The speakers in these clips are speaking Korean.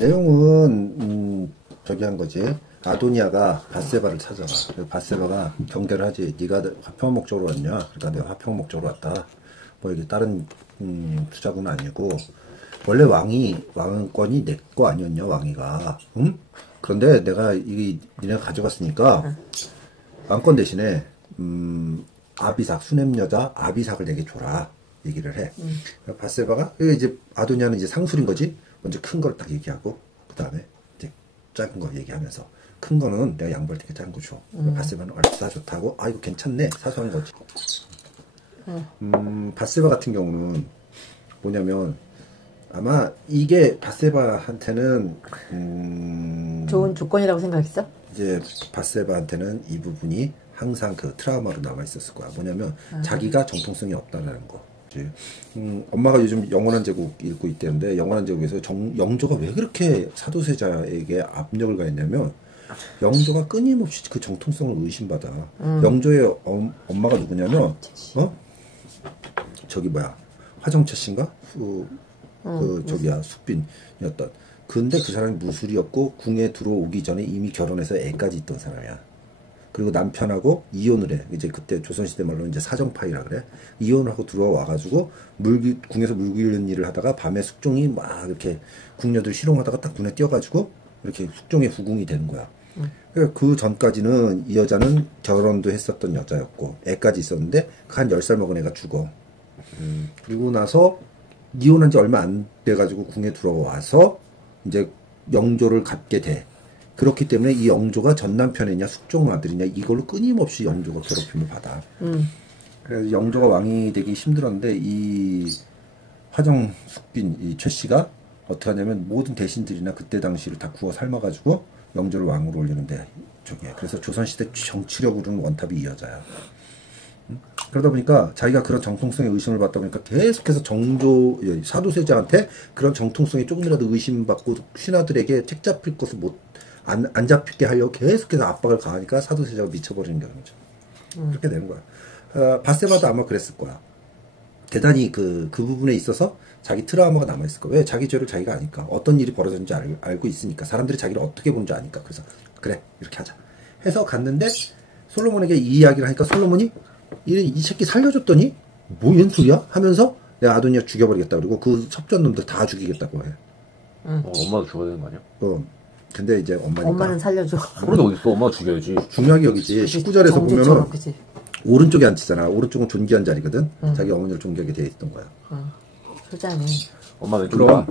내용은 저기 한 거지. 아도니아가 밧세바를 찾아가. 밧세바가 경계를 하지. 네가 화평 목적으로 왔냐? 그러니까 내가 화평 목적으로 왔다. 뭐 이게 다른 투자군은 아니고 원래 왕권이 내 거 아니었냐 왕위가. 응? 그런데 내가 이 니네가 가져갔으니까 왕권 대신에 아비삭 수냄 여자 아비삭을 내게 줘라 얘기를 해. 밧세바가 이제 아도니아는 이제 상술인 거지. 먼저 큰 걸 딱 얘기하고 그 다음에 이제 작은 거 얘기하면서 큰 거는 내가 양보할 테니까 작은 거 줘. 밧세바는 얼싸 좋다고. 아 이거 괜찮네. 사소한 거지. 밧세바 같은 경우는 뭐냐면 아마 이게 밧세바한테는 좋은 조건이라고 생각했어? 이제 밧세바한테는 이 부분이 항상 그 트라우마로 남아 있었을 거야. 뭐냐면 자기가 정통성이 없다라는 거. 엄마가 요즘 영원한 제국 읽고 있대는데 영원한 제국에서 영조가 왜 그렇게 사도세자에게 압력을 가했냐면 영조가 끊임없이 그 정통성을 의심받아. 영조의 엄마가 누구냐면 저기 뭐야 화정채 씨인가? 저기야 숙빈이었던. 근데 그 사람이 무술이었고 궁에 들어오기 전에 이미 결혼해서 애까지 있던 사람이야. 그리고 남편하고 이혼을 해. 이제 그때 조선시대 말로 이제 사정파이라 그래. 이혼을 하고 들어와가지고 궁에서 물 기르는 일을 하다가 밤에 숙종이 막 이렇게 궁녀들 희롱하다가 딱 눈에 띄어가지고 이렇게 숙종의 후궁이 되는 거야. 그러니까 그 전까지는 이 여자는 결혼도 했었던 여자였고 애까지 있었는데 한 10살 먹은 애가 죽어. 그리고 나서 이혼한 지 얼마 안 돼가지고 궁에 들어와서 이제 영조를 갖게 돼. 그렇기 때문에 이 영조가 전 남편이냐 숙종 아들이냐 이걸로 끊임없이 영조가 괴롭힘을 받아. 그래서 영조가 왕이 되기 힘들었는데 이 화정 숙빈 이 최 씨가 어떻게 하냐면 모든 대신들이나 그때 당시를 다 구워 삶아가지고 영조를 왕으로 올리는데 저게 그래서 조선시대 정치력으로는 원탑이 이 여자야. 그러다 보니까 자기가 그런 정통성에 의심을 받다 보니까 계속해서 사도세자한테 그런 정통성에 조금이라도 의심받고 신하들에게 책 잡힐 것을 안 잡히게 하려고 계속해서 압박을 가하니까 사도세자가 미쳐버리는 거죠. 그렇게 되는 거야. 밧세바도 아마 그랬을 거야. 대단히 그 부분에 있어서 자기 트라우마가 남아있을 거야. 왜? 자기 죄를 자기가 아니까. 어떤 일이 벌어졌는지 알고 있으니까. 사람들이 자기를 어떻게 보는지 아니까. 그래서 그래 이렇게 하자 해서 갔는데 솔로몬에게 이 이야기를 하니까 솔로몬이 이 새끼 살려줬더니 뭐 이런 소리야? 하면서 내가 아도니아 죽여버리겠다. 그리고 그 섭전 놈들 다 죽이겠다고 해. 엄마도 죽어야 되는 거 아니야? 근데 이제 엄마는 살려줘. 그런데 어딨어? 엄마가 죽여야지. 중요하게 여기지. 19절에서 보면은 그치. 오른쪽에 앉히잖아. 오른쪽은 존귀한 자리거든. 자기 어머니를 존귀하게 돼 있던 거야. 효자네. 엄마 왼쪽이야?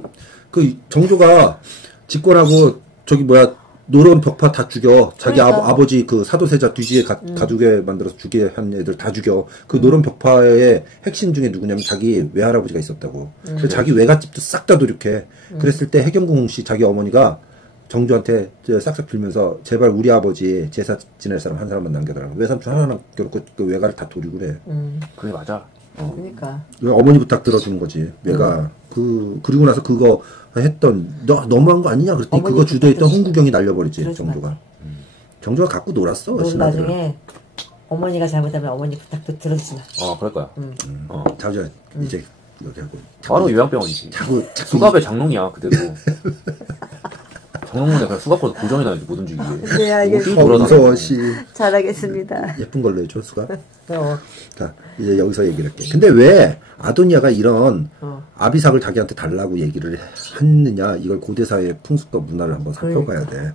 그 정조가 집권하고 저기 뭐야 노론 벽파 다 죽여. 자기 그러니까. 아버지 그 사도세자 뒤지에 가두게 만들어서 죽게 한 애들 다 죽여. 그 노론 벽파의 핵심 중에 누구냐면 자기 외할아버지가 있었다고. 그래서 자기 외갓집도 싹 다 도륙해. 그랬을 때 해경궁 씨 자기 어머니가 정조한테 싹싹 빌면서 제발 우리 아버지 제사 지낼 사람 한 사람만 남겨달라고. 외삼촌 하나 남겨놓고 그 외가를 다 도륙을 해. 그게 맞아. 그러니까. 어머니 부탁 들어주는 거지. 외가 그리고 나서 그거 했던 너무한 거 아니냐 그랬더니 그거 주도했던 홍구경이 날려버리지 정조가. 정조가 갖고 놀았어. 나중에 어머니가 잘못하면 어머니 부탁도 들어주지 마. 그럴 거야. 자주 이제 이렇게 하고. 바로 요양병원이지. 자꾸 수갑의 장롱이야 그때도. 장롱문에 그냥 수갑으로 고정해놔야지 못 움직이게. 네 알겠습니다. 무서워 씨. 잘하겠습니다. 예쁜 걸로 해줘 수갑. 자 이제 여기서 얘기를 할게. 근데 왜 아도니아가 이런 아비삭을 자기한테 달라고 얘기를 했느냐 이걸 고대사의 풍습과 문화를 한번 살펴봐야 돼.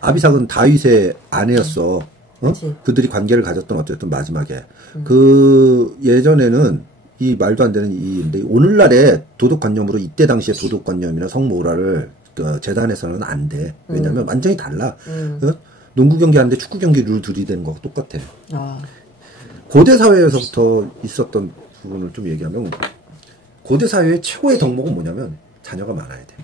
아비삭은 다윗의 아내였어. 그들이 관계를 가졌던 어쨌든 마지막에 그 예전에는 이 말도 안 되는 이인데 오늘날의 도덕관념으로 이때 당시의 도덕관념이나 성모라를 재단에서는 안 돼. 왜냐면 완전히 달라. 농구 경기 하는데 축구 경기 룰 들이대는 거하고 똑같아. 고대 사회에서부터 있었던 부분을 좀 얘기하면 고대 사회의 최고의 덕목은 뭐냐면 자녀가 많아야 돼.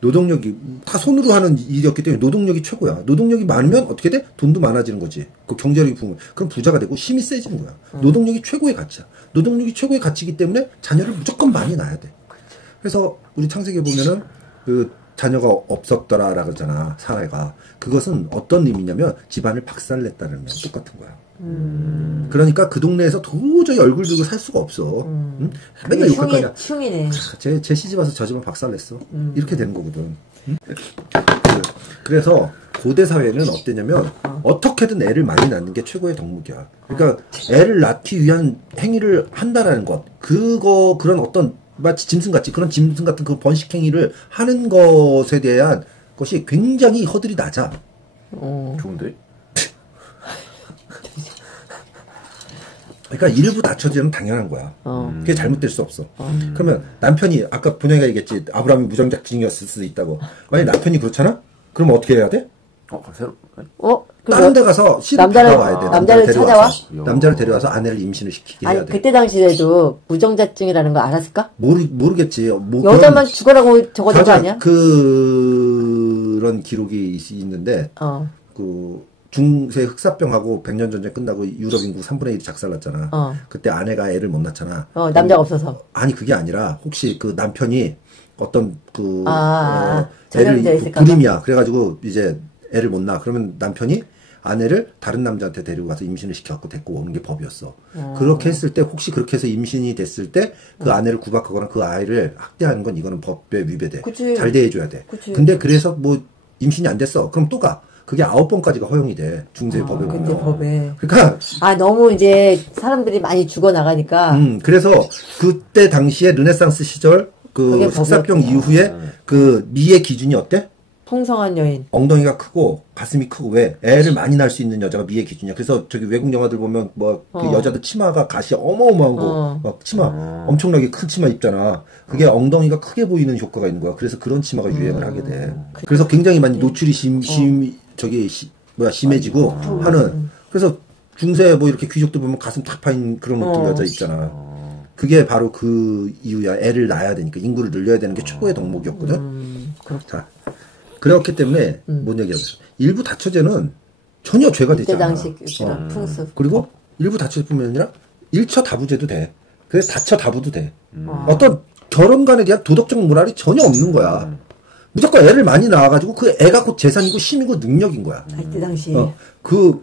노동력이 다 손으로 하는 일이었기 때문에 노동력이 최고야. 노동력이 많으면 어떻게 돼? 돈도 많아지는 거지. 그 경제력이 부분. 그럼 부자가 되고 힘이 세지는 거야. 노동력이 최고의 가치야. 노동력이 최고의 가치이기 때문에 자녀를 무조건 많이 낳아야 돼. 그래서 우리 창세기에 보면은 그 자녀가 없었더라라 그러잖아. 사례가. 그것은 어떤 의미냐면 집안을 박살냈다는 의미랑 똑같은 거야. 그러니까 그 동네에서 도저히 얼굴 들고 살 수가 없어. 응? 맨날 욕할 거야. 흉이네. 제 시집 와서 저 집안 박살냈어. 이렇게 되는 거거든. 응? 그래서 고대 사회는 어땠냐면 어떻게든 애를 많이 낳는 게 최고의 덕목이야. 그러니까 애를 낳기 위한 행위를 한다라는 것. 그런 어떤 마치 짐승같이 그런 짐승 같은 그 번식 행위를 하는 것에 대한 것이 굉장히 허들이 낮아. 좋은데? 그러니까 일부 다처제는 당연한 거야. 그게 잘못될 수 없어. 그러면 남편이 아까 분영이가 얘기했지. 아브라함이 무정작증이었을 수도 있다고. 만약 남편이 그렇잖아? 그럼 어떻게 해야 돼? 새로. 다른 데 가서 씨를 받아와야 돼. 남자를 찾아와? 남자를 데려와서 아내를 임신을 시키게 해야 아니 돼. 그때 당시에도 무정자증이라는 걸 알았을까? 모르겠지. 뭐 여자만 죽어라고 적어준 거 아니야? 그런 기록이 있는데 그 중세 흑사병하고 100년 전쟁 끝나고 유럽 인구 3분의 1이 작살났잖아. 그때 아내가 애를 못 낳잖아. 남자가 없어서. 아니 그게 아니라 혹시 그 남편이 어떤 전염자 애를 있을까 불임이야. 그래가지고 이제 애를 못 낳아. 그러면 남편이 아내를 다른 남자한테 데리고 가서 임신을 시켜갖고 데리고 오는 게 법이었어. 그렇게 했을 때 혹시 그렇게 해서 임신이 됐을 때 그 아내를 구박하거나 그 아이를 학대하는 건 이거는 법에 위배돼. 그치. 잘 대해줘야 돼. 그치. 근데 그래서 뭐 임신이 안 됐어. 그럼 또 가. 그게 9번까지가 허용이 돼. 중세 법에 보면. 그때 법에. 그러니까 너무 이제 사람들이 많이 죽어 나가니까. 그래서 그때 당시에 르네상스 시절 그 흑사병 이후에 그 미의 기준이 어때? 풍성한 여인. 엉덩이가 크고 가슴이 크고 왜 애를 많이 낳을 수 있는 여자가 미의 기준이야. 그래서 저기 외국 영화들 보면 뭐 그 여자들 치마가 가시 어마어마한 거 막 치마 엄청나게 큰 치마 입잖아. 그게 엉덩이가 크게 보이는 효과가 있는 거야. 그래서 그런 치마가 유행을 하게 돼. 그래서 굉장히 많이 노출이 심해지고 하는. 그래서 중세 뭐 이렇게 귀족들 보면 가슴 탁 파인 그런 옷들 여자 있잖아. 그게 바로 그 이유야. 애를 낳아야 되니까 인구를 늘려야 되는 게 최고의 덕목이었거든. 자. 그렇기 때문에 뭔 얘기하고 있어. 일부 다처제는 전혀 죄가 되지 않아. 그때 당시 풍습. 그리고 일부 다처제뿐만 아니라 일처 다부제도 돼. 그래서 다처 다부도 돼. 어떤 결혼관에 대한 도덕적 모랄이 전혀 없는 거야. 무조건 애를 많이 낳아가지고 그 애가 곧 재산이고 힘이고 능력인 거야. 그때 당시.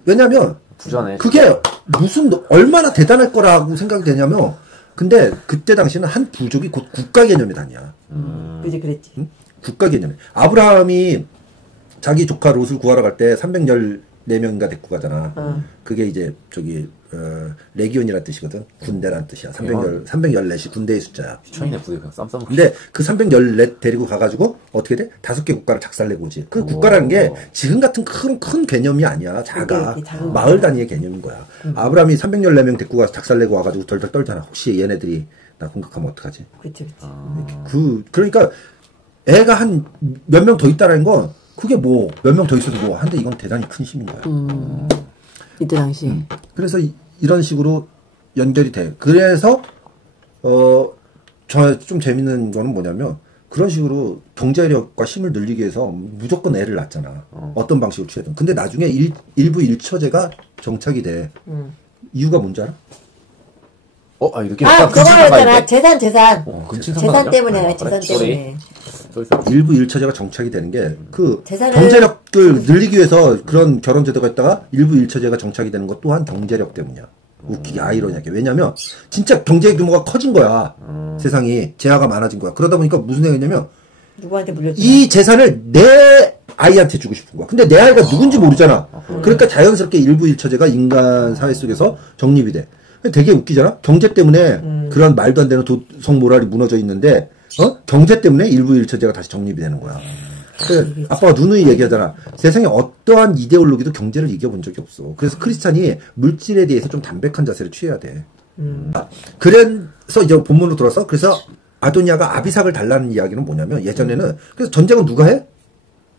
왜냐면 부자네. 그게 무슨 얼마나 대단할 거라고 생각이 되냐면 근데 그때 당시는 한 부족이 곧 국가 개념의 단위야. 그지 그랬지. 응? 국가 개념이. 아브라함이 자기 조카 롯을 구하러 갈 때 314명인가 데리고 가잖아. 그게 이제 레기온이라는 뜻이거든. 군대라는 뜻이야. 314이 군대의 숫자야. 휘청이네 부대 그냥 쌈 싸먹고. 근데 그 314 데리고 가가지고 어떻게 돼? 5개 국가를 작살내고 오지. 그 국가라는 게 지금 같은 큰 개념이 아니야. 작아. 마을 단위의 개념인 거야. 아브라함이 314명 데리고 가서 작살내고 와가지고 덜덜 떨잖아. 혹시 얘네들이 나 공격하면 어떡하지? 그치. 그러니까 애가 한 몇 명 더 있다라는 건 그게 뭐 몇 명 더 있어도 뭐 한데 이건 대단히 큰 힘인 거야. 이때 당시. 그래서 이런 식으로 연결이 돼. 그래서 저 좀 재밌는 거는 뭐냐면 그런 식으로 경제력과 힘을 늘리기 위해서 무조건 애를 낳잖아. 어떤 방식으로 취하든. 근데 나중에 일부 일처제가 정착이 돼. 이유가 뭔지 알아? 이렇게 그거였잖아. 재산. 재산 아니야? 때문에. 재산 때문에. 일부 일처제가 정착이 되는 게 그 경제력을 늘리기 위해서 그런 결혼제도가 있다가 일부 일처제가 정착이 되는 것 또한 경제력 때문이야. 웃기게 아이러니하게. 왜냐면 진짜 경제 규모가 커진 거야. 세상이 재화가 많아진 거야. 그러다 보니까 무슨 얘기냐면 누구한테 물렸지? 이 재산을 내 아이한테 주고 싶은 거야. 근데 내 아이가 누군지 모르잖아. 그러니까 자연스럽게 일부 일처제가 인간 사회 속에서 정립이 돼. 되게 웃기잖아. 경제 때문에 그런 말도 안 되는 도성 모랄이 무너져 있는데 경제 때문에 일부 일처제가 다시 정립이 되는 거야. 아빠가 누누이 얘기하잖아. 세상에 어떠한 이데올로기도 경제를 이겨본 적이 없어. 그래서 크리스찬이 물질에 대해서 좀 담백한 자세를 취해야 돼. 그래서 이제 본문으로 들어서 그래서 아도니아가 아비삭을 달라는 이야기는 뭐냐면 예전에는 그래서 전쟁은 누가 해?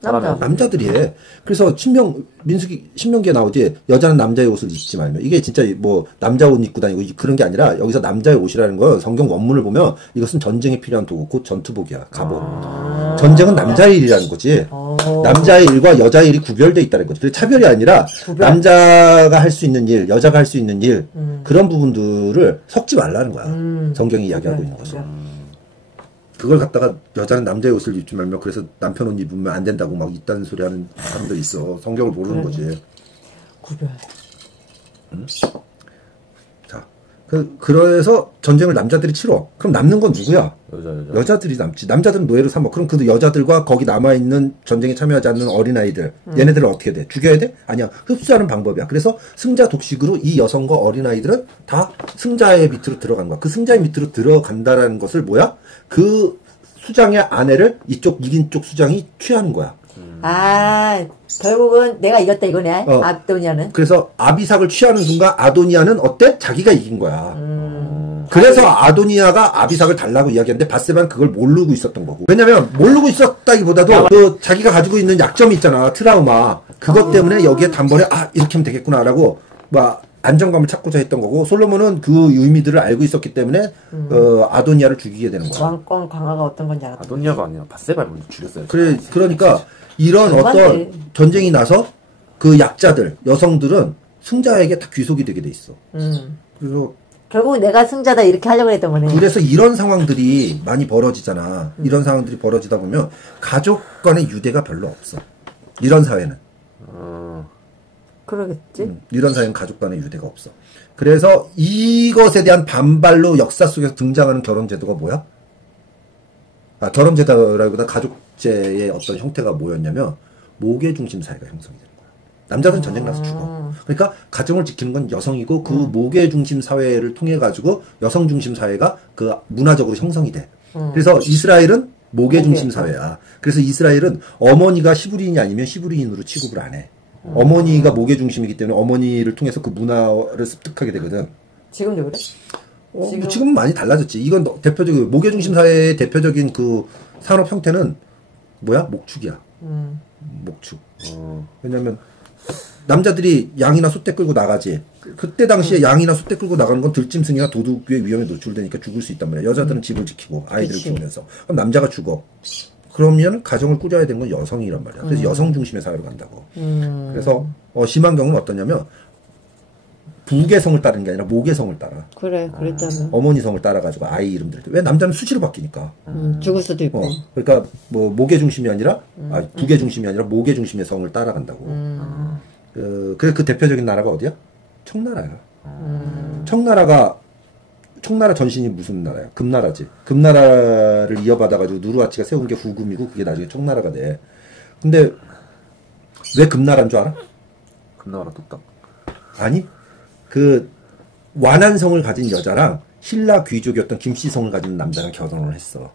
남자들이 해. 그래서 신명기에 나오지 여자는 남자의 옷을 입지 말며 이게 진짜 뭐 남자 옷 입고 다니고 그런 게 아니라 여기서 남자의 옷이라는 건 성경 원문을 보면 이것은 전쟁에 필요한 도구 곧 전투복이야. 갑옷. 전쟁은 남자의 일이라는 거지. 남자의 일과 여자의 일이 구별돼 있다는 거지. 그래서 차별이 아니라 남자가 할 수 있는 일, 여자가 할 수 있는 일 그런 부분들을 섞지 말라는 거야. 성경이 이야기하고 있는 것은. 그걸 갖다가 여자는 남자의 옷을 입지 말며 그래서 남편 옷 입으면 안 된다고 막 이딴 소리 하는 사람들 있어. 성경을 모르는 거지. 구별. 자, 그래서 전쟁을 남자들이 치러. 그럼 남는 건 누구야? 여자들이 남지. 남자들은 노예로 삼아. 그럼 그 여자들과 거기 남아있는 전쟁에 참여하지 않는 어린아이들. 얘네들을 어떻게 돼? 죽여야 돼? 아니야. 흡수하는 방법이야. 그래서 승자 독식으로 이 여성과 어린아이들은 다 승자의 밑으로 들어간 거야. 그 승자의 밑으로 들어간다라는 것을 뭐야? 그 수장의 아내를 이긴 쪽 수장이 취하는 거야. 결국은 내가 이겼다 이거네. 아도니아는. 그래서 아비삭을 취하는 순간 아도니아는 어때? 자기가 이긴 거야. 그래서 아도니아가 아비삭을 달라고 이야기하는데 바세바는 그걸 모르고 있었던 거고. 왜냐면 모르고 있었다기보다도 그 자기가 가지고 있는 약점이 있잖아. 트라우마. 그것 때문에 여기에 단번에 이렇게 하면 되겠구나라고 막 안정감을 찾고자 했던 거고, 솔로몬은 그 의미들을 알고 있었기 때문에 아도니아를 죽이게 되는 거야. 왕권 강화가 어떤 건지 알았다. 아도니아가 아니라 바세바를 먼저 죽였어요. 그러니까 이런 어떤 전쟁이 나서 그 약자들, 여성들은 승자에게 다 귀속이 되게 돼 있어. 그래서 결국 내가 승자다 이렇게 하려고 했던 거네. 그래서 이런 상황들이 많이 벌어지잖아. 이런 상황들이 벌어지다 보면 가족 간의 유대가 별로 없어. 이런 사회는. 그러겠지. 이런 사회는 가족 간의 유대가 없어. 그래서 이것에 대한 반발로 역사 속에서 등장하는 결혼제도가 뭐야? 결혼제도라기보다 가족제의 어떤 형태가 뭐였냐면 모계 중심 사회가 형성이 되는 거야. 남자들은 전쟁 나서 죽어. 그러니까 가정을 지키는 건 여성이고 그 모계 중심 사회를 통해 가지고 여성 중심 사회가 그 문화적으로 형성이 돼. 그래서 이스라엘은 모계 중심 사회야. 그래서 이스라엘은 어머니가 히브리인이 아니면 히브리인으로 취급을 안 해. 어머니가 모계 중심이기 때문에 어머니를 통해서 그 문화를 습득하게 되거든. 지금도 그래? 지금은 많이 달라졌지. 이건 대표적인 모계 중심 사회의 대표적인 그 산업 형태는 뭐야? 목축이야. 목축. 왜냐면 남자들이 양이나 소떼 끌고 나가지. 그때 당시에 양이나 소떼 끌고 나가는 건 들짐승이나 도둑의 위험에 노출되니까 죽을 수 있단 말이야. 여자들은 집을 지키고 아이들을 키우면서. 그럼 남자가 죽어. 그러면 가정을 꾸려야 되는 건 여성이란 말이야. 그래서 여성 중심의 사회로 간다고. 그래서 심한 경우는 어떠냐면 부계성을 따르는 게 아니라 모계성을 따라. 그래, 그랬잖아. 어머니 성을 따라가지고 아이 이름들. 왜 남자는 수시로 바뀌니까. 죽을 수도 있고. 그러니까 뭐 모계 중심이 아니라 부계 중심이 아니라 모계 중심의 성을 따라간다고. 그래서 그 대표적인 나라가 어디야? 청나라야. 청나라 전신이 무슨 나라야? 금나라지. 금나라를 이어받아가지고 누르하치가 세운 게 후금이고 그게 나중에 청나라가 돼. 근데 왜 금나라인 줄 알아? 금나라 뚝딱. 아니, 그 완안성을 가진 여자랑 신라 귀족이었던 김씨성을 가진 남자랑 결혼을 했어.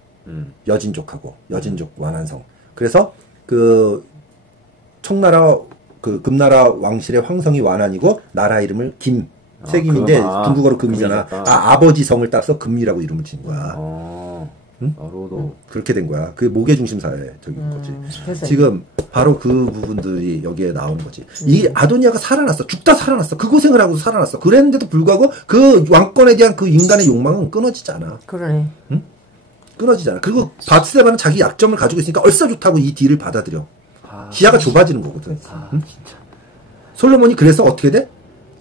여진족하고 여진족 완안성. 그래서 그 청나라 그 금나라 왕실의 황성이 완안이고 나라 이름을 김. 세김인데 중국어로 금이잖아. 아버지 성을 따서 금이라고 이름을 지은 거야. 응? 그렇게 된 거야. 그게 모계 중심 사회적인 거지. 지금 바로 그 부분들이 여기에 나오는 거지. 이 아도니아가 살아났어. 죽다 살아났어. 그 고생을 하고 살아났어. 그랬는데도 불구하고 그 왕권에 대한 그 인간의 욕망은 끊어지지 않아. 그러네. 응? 끊어지잖아. 그리고 바스데바는 자기 약점을 가지고 있으니까 얼싸 좋다고 이 딜을 받아들여. 시야가 좁아지는 거거든. 응? 솔로몬이 그래서 어떻게 돼?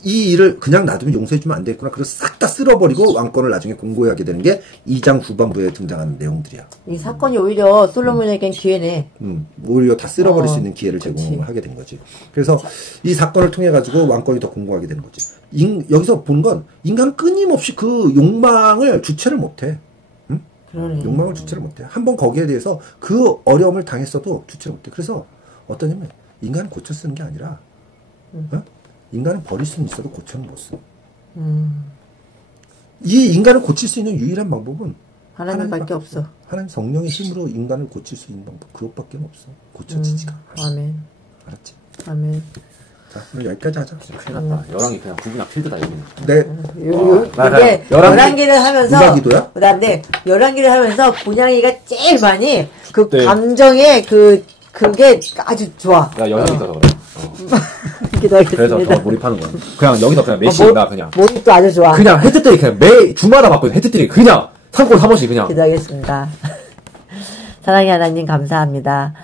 이 일을 그냥 놔두면 용서해주면 안 되겠구나. 그래서 싹 다 쓸어버리고 왕권을 나중에 공고하게 되는 게 2장 후반부에 등장하는 내용들이야. 이 사건이 오히려 솔로몬에겐 기회네. 오히려 다 쓸어버릴 수 있는 기회를 제공하게 된 거지. 그래서 이 사건을 통해 가지고 왕권이 더 공고하게 되는 거지. 여기서 본 건 인간은 끊임없이 그 욕망을 주체를 못해. 응? 욕망을 주체를 못해. 한번 거기에 대해서 그 어려움을 당했어도 주체를 못해. 그래서 어떠냐면 인간은 고쳐 쓰는 게 아니라 어? 인간은 버릴 수는 있어도 고쳐는 못 써. 이 인간을 고칠 수 있는 유일한 방법은 하나님밖에 없어. 하나님 성령의 힘으로 인간을 고칠 수 있는 방법 그것밖에 없어. 고쳐지지가 않아. 아멘. 알았지? 아멘. 자, 오늘 여기까지 하자. 큰일 났다. 열왕이 그냥 북이나 필드다 여기는. 네. 이게 11개를 하면서 문화기도야? 그다음에 11개를 하면서 분양이가 제일 많이 그 네. 감정의 그게 아주 좋아. 야 여왕이 더 그래. 기도하겠습니다. 그래서 더 몰입하는 거야. 그냥 여기서 그냥 메시나 그냥. 몰입도 아주 좋아. 그냥 헤드트리 그냥 매 주마다 받고 헤드트리 그냥 3골 3번씩 그냥. 기도하겠습니다. 사랑의 하나님 감사합니다.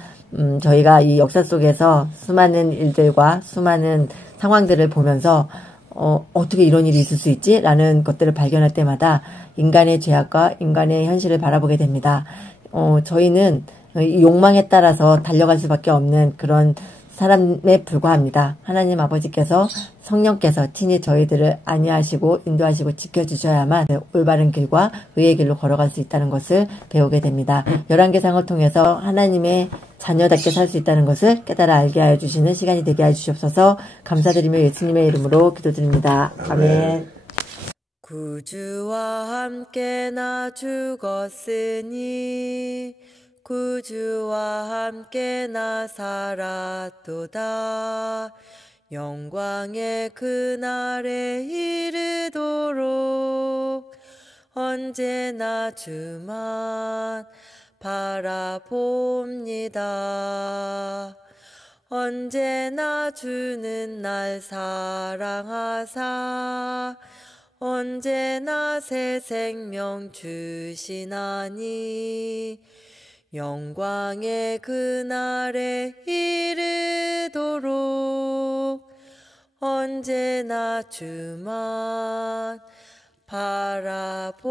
저희가 이 역사 속에서 수많은 일들과 수많은 상황들을 보면서 어떻게 이런 일이 있을 수 있지? 라는 것들을 발견할 때마다 인간의 죄악과 인간의 현실을 바라보게 됩니다. 저희는 이 욕망에 따라서 달려갈 수밖에 없는 그런 사람에 불과합니다. 하나님 아버지께서 성령께서 친히 저희들을 안위하시고 인도하시고 지켜주셔야만 올바른 길과 의의 길로 걸어갈 수 있다는 것을 배우게 됩니다. 11개상을 통해서 하나님의 자녀답게 살 수 있다는 것을 깨달아 알게 하여 주시는 시간이 되게 해 주시옵소서. 감사드리며 예수님의 이름으로 기도드립니다. 아멘. 구주와 함께 나 죽었으니 구주와 함께 나 살았도다. 영광의 그날에 이르도록 언제나 주만 바라봅니다. 언제나 주는 날 사랑하사 언제나 새 생명 주시나니 영광의 그날에 이르도록 언제나 주만 바라봅니다.